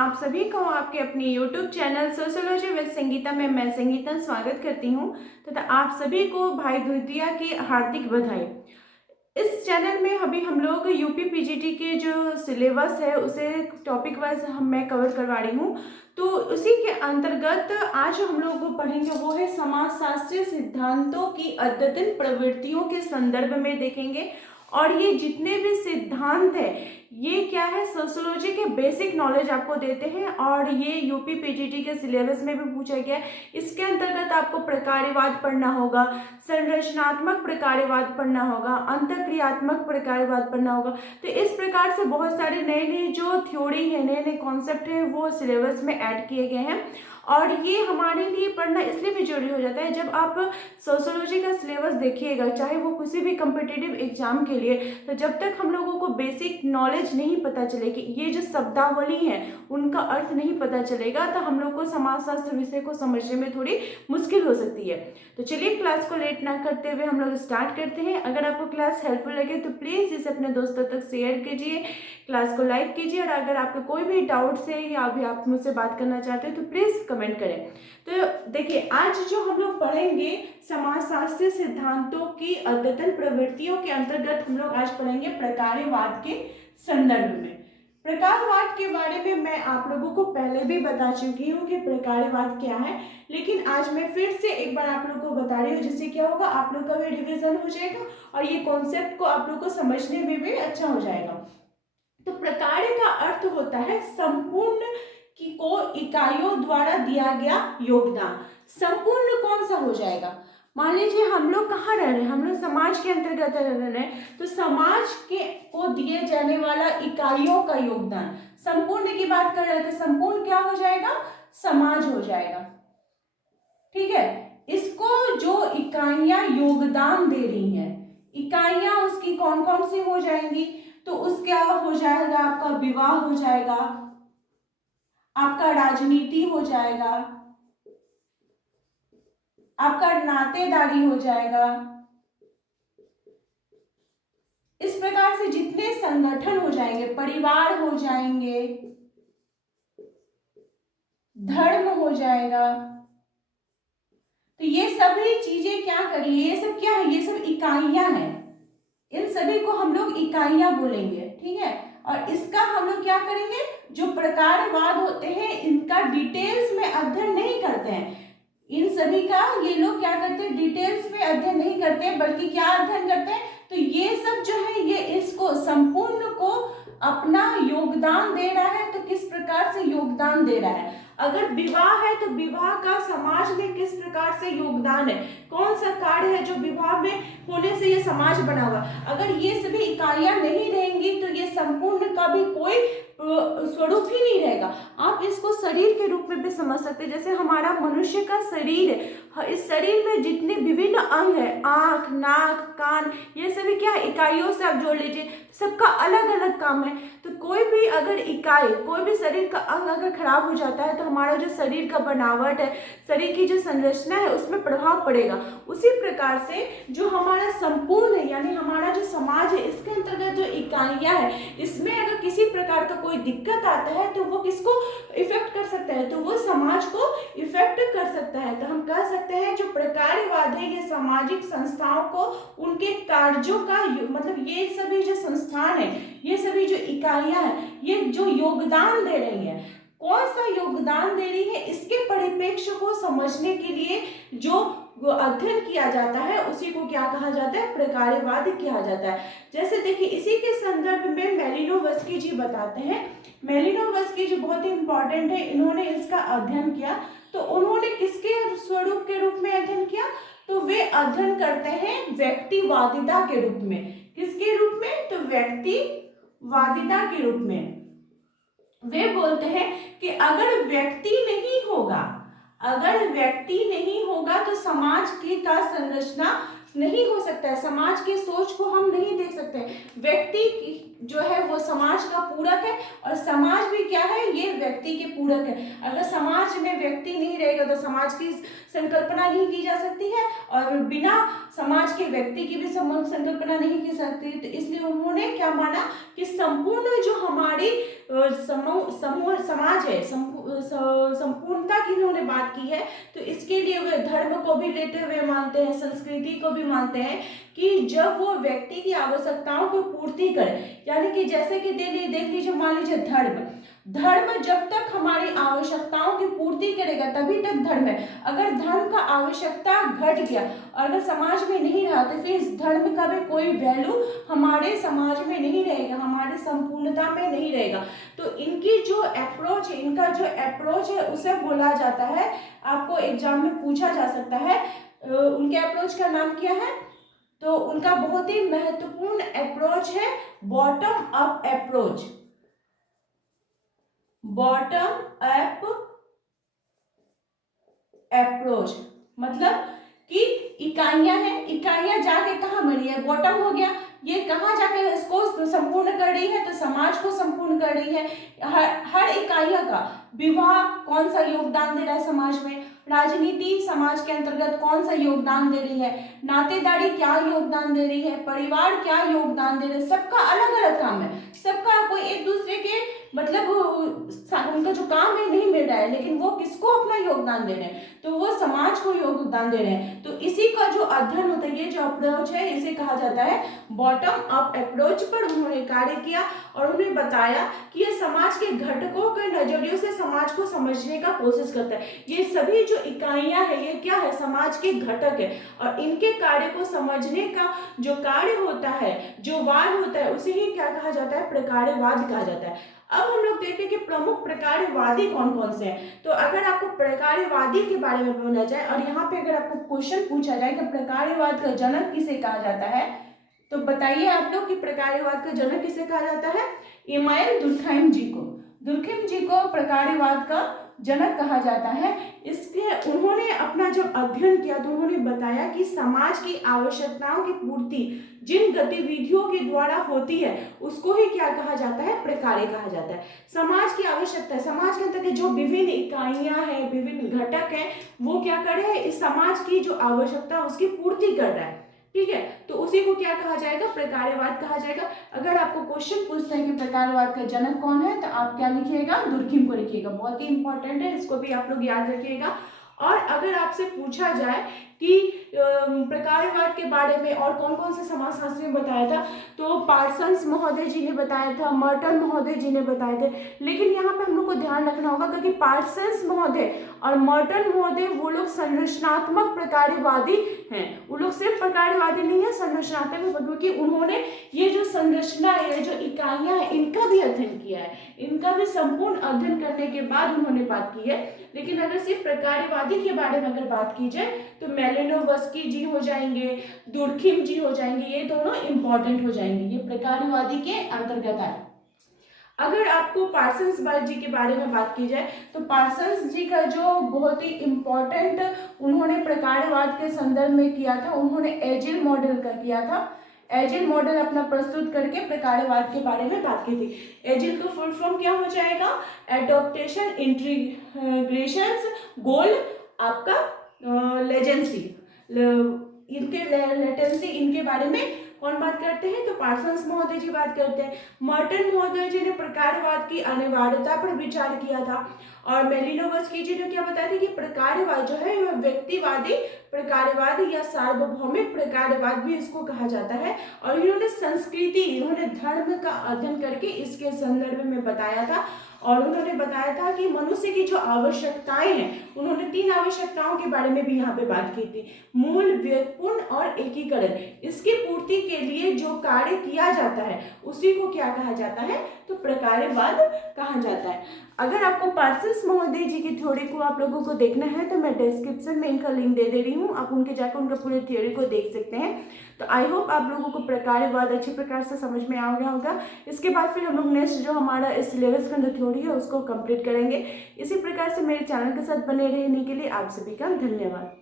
आप सभी को आपके अपने YouTube channel sociology with Sangeeta में मैं संगीता स्वागत करती हूँ तथा आप सभी को भाई दूतिया की हार्दिक बधाई। इस चैनल में अभी हम लोग यूपी पीजीटी के जो सिलेबस है उसे टॉपिक वाइज मैं कवर करवा रही हूँ। तो उसी के अंतर्गत आज जो हम लोग पढ़ेंगे वो है समाजशास्त्रीय सिद्धांतों की अद्यतन प्रवृत्तियों के संदर्भ में देखेंगे। और ये जितने भी सिद्धांत है ये क्या है, सोशियोलॉजी के बेसिक नॉलेज आपको देते हैं और ये यूपी पीजीटी के सिलेबस में भी पूछा गया है। इसके अंतर्गत आपको प्रकार्यवाद पढ़ना होगा, संरचनात्मक प्रकार्यवाद पढ़ना होगा, अंतःक्रियात्मक प्रकार्यवाद पढ़ना होगा। तो इस प्रकार से बहुत सारे नए नए जो थ्योरी है, नए नए कॉन्सेप्ट है वो सिलेबस में ऐड किए गए हैं। और ये हमारे लिए पढ़ना इसलिए भी जरूरी हो जाता है, जब आप सोशियोलॉजी का सिलेबस देखिएगा चाहे वो किसी भी कम्पिटिटिव एग्जाम के लिए, तो जब तक हम लोगों को बेसिक नॉलेज नहीं पता चलेगी, ये जो शब्दावली है उनका अर्थ नहीं पता चलेगा, तो हम लोग को समाजशास्त्र विषय को समझने में थोड़ी मुश्किल हो सकती है। तो चलिए क्लास को लेट ना करते हुए हम लोग स्टार्ट करते हैं। अगर आपको क्लास हेल्पफुल लगे तो प्लीज़ इसे अपने दोस्तों तक शेयर कीजिए, क्लास को लाइक कीजिए और अगर आपको कोई भी डाउट्स है या अभी आप मुझसे बात करना चाहते हैं तो प्लीज़ कमेंट करें। तो देखिए आज जो हम लोग पढ़ेंगे समाजशास्त्रीय सिद्धांतों की अद्यतन प्रवृत्तियों के अंतर्गत हम लोग आज पढ़ेंगे प्रकार्यवाद के संदर्भ में। प्रकारवाद के बारे में मैं आप लोगों को पहले भी बता चुकी हूँ कि प्रकार्यवाद क्या है, लेकिन आज मैं फिर से एक बार आप लोगों को बता रही हूँ, जिससे क्या होगा आप लोग का भी रिवीजन हो जाएगा और ये कॉन्सेप्ट को आप लोग को समझने में भी अच्छा हो जाएगा। तो प्रकार्य का अर्थ होता है संपूर्ण की को इकाइयों द्वारा दिया गया योगदान। संपूर्ण कौन सा हो जाएगा, मान लीजिए हम लोग कहाँ रह रहे हैं, हम लोग समाज के अंतर्गत रह रहे हैं, तो समाज के को दिए जाने वाला इकाइयों का योगदान। संपूर्ण की बात कर रहे थे, संपूर्ण क्या हो जाएगा, समाज हो जाएगा। ठीक है, इसको जो इकाइयां योगदान दे रही हैं, इकाइयां उसकी कौन कौन सी हो जाएंगी, तो उसका हो जाएगा आपका विवाह हो जाएगा, आपका राजनीति हो जाएगा, आपका नातेदारी हो जाएगा। इस प्रकार से जितने संगठन हो जाएंगे, परिवार हो जाएंगे, धर्म हो जाएगा, तो ये सभी चीजें क्या करिए, ये सब क्या है, ये सब इकाइयां हैं। इन सभी को हम लोग इकाइयां बोलेंगे। ठीक है, और इसका हम लोग क्या करेंगे, जो प्रकारवाद होते हैं इनका डिटेल्स में अध्ययन नहीं करते हैं। इन सभी का ये लोग क्या करते हैं, डिटेल्स में अध्ययन नहीं करते हैं, बल्कि क्या अध्ययन करते हैं, तो ये सब जो है ये इसको संपूर्ण को अपना योगदान दे रहा है, तो किस प्रकार से योगदान दे रहा है। अगर विवाह है तो विवाह का समाज में किस प्रकार से योगदान है, कौन सा कार्य है जो विवाह में होने से ये समाज बना हुआ। अगर ये सभी इकाइयां नहीं रहेंगी तो ये संपूर्ण का भी कोई स्वरूप ही नहीं रहेगा। आप इसको शरीर के रूप में भी समझ सकते हैं, जैसे हमारा मनुष्य का शरीर है, इस शरीर में जितने विभिन्न अंग है, आंख, नाक, कान, ये सभी क्या इकाइयों से आप जोड़ लीजिए, सबका अलग अलग काम है। तो कोई भी अगर इकाई, कोई भी शरीर का अंग अगर खराब हो जाता है तो हमारा जो शरीर का बनावट है, शरीर की जो संरचना है उसमें प्रभाव पड़ेगा। उसी प्रकार से जो हमारा संपूर्ण है, यानी हमारा जो समाज है, इसके अंतर्गत जो इकाइयां है, इसमें अगर किसी प्रकार का कोई दिक्कत आता है तो वो किसको इफेक्ट कर सकता है, तो वो समाज को इफेक्ट कर सकता है। तो हम कह सकते हैं जो प्रकार्यवाद है ये सामाजिक संस्थाओं को उनके कार्यों का मतलब ये सभी जो संस्थान है, ये सभी जो इकाइयां हैं, ये जो योगदान दे रही है, कौन सा योगदान दे रही है, इसके परिप्रेक्ष्य को समझने के लिए जो अध्ययन किया जाता है उसी को क्या कहा जाता है, प्रकार्यवाद कहा जाता है। जैसे देखिए इसी के संदर्भ में मेलिनोवस्की जी बताते हैं। मेलिनोवस्की जी बहुत ही इंपॉर्टेंट है, इन्होंने इसका अध्ययन किया। तो उन्होंने किसके स्वरूप के रूप में अध्ययन किया, तो वे अध्ययन करते हैं व्यक्तिवादिता के रूप में। किसके रूप में, तो व्यक्तिवादिता के रूप में। वे बोलते हैं कि अगर व्यक्ति नहीं होगा, अगर व्यक्ति नहीं होगा तो समाज की का संरचना नहीं हो सकता है, समाज की सोच को हम नहीं देख सकते। व्यक्ति जो है वो समाज का पूरक है और समाज भी क्या है, ये व्यक्ति के पूरक है। अगर समाज में व्यक्ति नहीं रहेगा तो समाज की संकल्पना नहीं की जा सकती है, और बिना समाज के व्यक्ति की भी संकल्पना नहीं की सकती। तो इसलिए उन्होंने क्या माना कि संपूर्ण जो हमारी समूह समाज है, संपूर्णता की उन्होंने बात की है। तो इसके लिए वे धर्म को भी लेते हुए मानते हैं, संस्कृति को भी मानते हैं कि जब वो व्यक्ति की आवश्यकताओं को पूर्ति करे, यानी कि जैसे कि देख लीजिए, मान लीजिए धर्म जब तक हमारी आवश्यकताओं की पूर्ति करेगा तभी तक धर्म है। अगर धर्म का आवश्यकता घट गया और अगर समाज में नहीं रहा तो फिर इस धर्म का भी कोई वैल्यू हमारे समाज में नहीं रहेगा, हमारे संपूर्णता में नहीं रहेगा। तो इनकी जो अप्रोच है, इनका जो अप्रोच है उसे बोला जाता है, आपको एग्जाम में पूछा जा सकता है, उनके अप्रोच का नाम क्या है? तो उनका बहुत ही महत्वपूर्ण अप्रोच है bottom up approach. Bottom up approach मतलब कि इकाइयां हैं, इकाइयां जाके कहाँ बनी है? बॉटम हो गया, ये कहाँ जाके इसको संपूर्ण कर रही है? तो समाज को संपूर्ण कर रही है। हर इकाइयों का विवाह कौन सा योगदान दे रहा है समाज में, राजनीति समाज के अंतर्गत कौन सा योगदान दे रही है, नातेदारी क्या योगदान दे रही है, परिवार क्या योगदान दे रहे हैं, सबका अलग अलग काम है। सबका कोई एक दूसरे के मतलब उनका जो काम है नहीं मिल रहा है, लेकिन वो किसको अपना योगदान दे रहे हैं? तो वो समाज को योगदान दे रहे हैं। तो इसी का जो अध्ययन होता है, ये जो अप्रोच है, इसे कहा जाता है बॉटम अप अप्रोच। पर उन्होंने कार्य किया और उन्हें बताया कि ये समाज के घटकों के नजरियों से समाज को समझने का कोशिश करता है। ये सभी जो इकाइयां है ये क्या है? समाज के घटक है, और इनके कार्य को समझने का जो कार्य होता है, जो वाद होता है, उसे ही क्या कहा जाता है? प्रकार्यवाद कहा जाता है। अब हम लोग देखते हैं कि प्रमुख प्रकार्यवादी कौन कौन से हैं। तो अगर आपको प्रकार्यवादी के बारे में बोला जाए और यहाँ पे अगर आपको क्वेश्चन पूछा जाए कि प्रकार्यवाद का जनक किसे कहा जाता है, तो बताइए आप लोग कि प्रकार्यवाद का जनक किसे कहा जाता है? इमानुएल दुर्खैम जी को। दुर्खैम जी को प्रकार्यवाद का जनक कहा जाता है। इसके उन्होंने अपना जब अध्ययन किया तो उन्होंने बताया कि समाज की आवश्यकताओं की पूर्ति जिन गतिविधियों के द्वारा होती है उसको ही क्या कहा जाता है? प्रकार्य कहा जाता है। समाज की आवश्यकता, समाज के अंदर जो विभिन्न इकाइयां हैं, विभिन्न घटक हैं, वो क्या कर रहे हैं? इस समाज की जो आवश्यकता उसकी पूर्ति कर रहा है। ठीक है, तो उसी को क्या कहा जाएगा? प्रकार्यवाद कहा जाएगा। अगर आपको क्वेश्चन पूछते हैं कि प्रकार्यवाद का जनक कौन है, तो आप क्या लिखिएगा? दुर्खैम को लिखिएगा। बहुत ही इंपॉर्टेंट है, इसको भी आप लोग याद रखिएगा। और अगर आपसे पूछा जाए कि प्रकार्यवाद के बारे में और कौन कौन से समाजशास्त्री ने बताया था, तो पार्सन्स महोदय जी ने बताया था, मर्टन महोदय जी ने बताए थे। लेकिन यहाँ पे हम लोग को ध्यान रखना होगा क्योंकि पार्सन्स महोदय और मर्टन महोदय वो लोग संरचनात्मक प्रकार्यवादी हैं। वो लोग सिर्फ प्रकार्यवादी नहीं है, संरचनात्मक, क्योंकि उन्होंने ये जो संरचना है, जो इकाइयां हैं, इनका भी अध्ययन किया है। इनका भी संपूर्ण अध्ययन करने के बाद उन्होंने बात की है। लेकिन अगर सिर्फ प्रकार्यवादी के बारे में अगर बात की जाए तो मेलिनोवस्की जी हो जाएंगे, दुर्खैम जी हो जाएंगे, ये दोनों इंपॉर्टेंट हो जाएंगे, ये प्रकार्यवादी के अंतर्गत आए। अगर आपको पार्सन्स जी के बारे में बात की जाए तो पार्सन्स जी का जो बहुत ही इम्पोर्टेंट उन्होंने प्रकार्यवाद के संदर्भ में किया था, उन्होंने एजिल मॉडल का किया था। एजिल मॉडल अपना प्रस्तुत करके प्रकार्यवाद के बारे में बात की थी। एजिल का फुल फॉर्म क्या हो जाएगा? एडॉप्टेशन, इंटीग्रेशंस, गोल आपका लेजेंसी, इनके लेटेंसी, इनके बारे में कौन बात करते हैं? तो पार्सन्स महोदय जी बात करते हैं। मर्टन महोदय जी ने प्रकार्यवाद की अनिवार्यता पर विचार किया था, और मेलिनोवस्की जी ने क्या बताया था कि प्रकार्यवाद जो है वह व्यक्तिवादी प्रकार्यवाद या सार्वभौमिक प्रकार्यवाद भी इसको कहा जाता है। और इन्होंने संस्कृति, इन्होंने धर्म का अध्ययन करके इसके संदर्भ में बताया था। और उन्होंने बताया था कि मनुष्य की जो आवश्यकताएं हैं, उन्होंने 3 आवश्यकताओं के बारे में भी यहाँ पे बात की थी। मूल, व्युत्पन्न और एकीकरण। इसकी पूर्ति के लिए जो कार्य किया जाता है उसी को क्या कहा जाता है? तो प्रकार्यवाद कहा जाता है। अगर आपको पार्सन्स महोदय जी की थ्योरी को आप लोगों को देखना है तो मैं डिस्क्रिप्शन में इनका लिंक दे रही हूँ, आप उनके जाकर उनका पूरे थ्योरी को देख सकते हैं। तो आई होप आप लोगों को प्रकार्यवाद अच्छे प्रकार से समझ में आ गया होगा। इसके बाद फिर हम लोग नेक्स्ट जो हमारा इस सिलेबस का जो थ्योरी है उसको कंप्लीट करेंगे। इसी प्रकार से मेरे चैनल के साथ बने रहने के लिए आप सभी का धन्यवाद।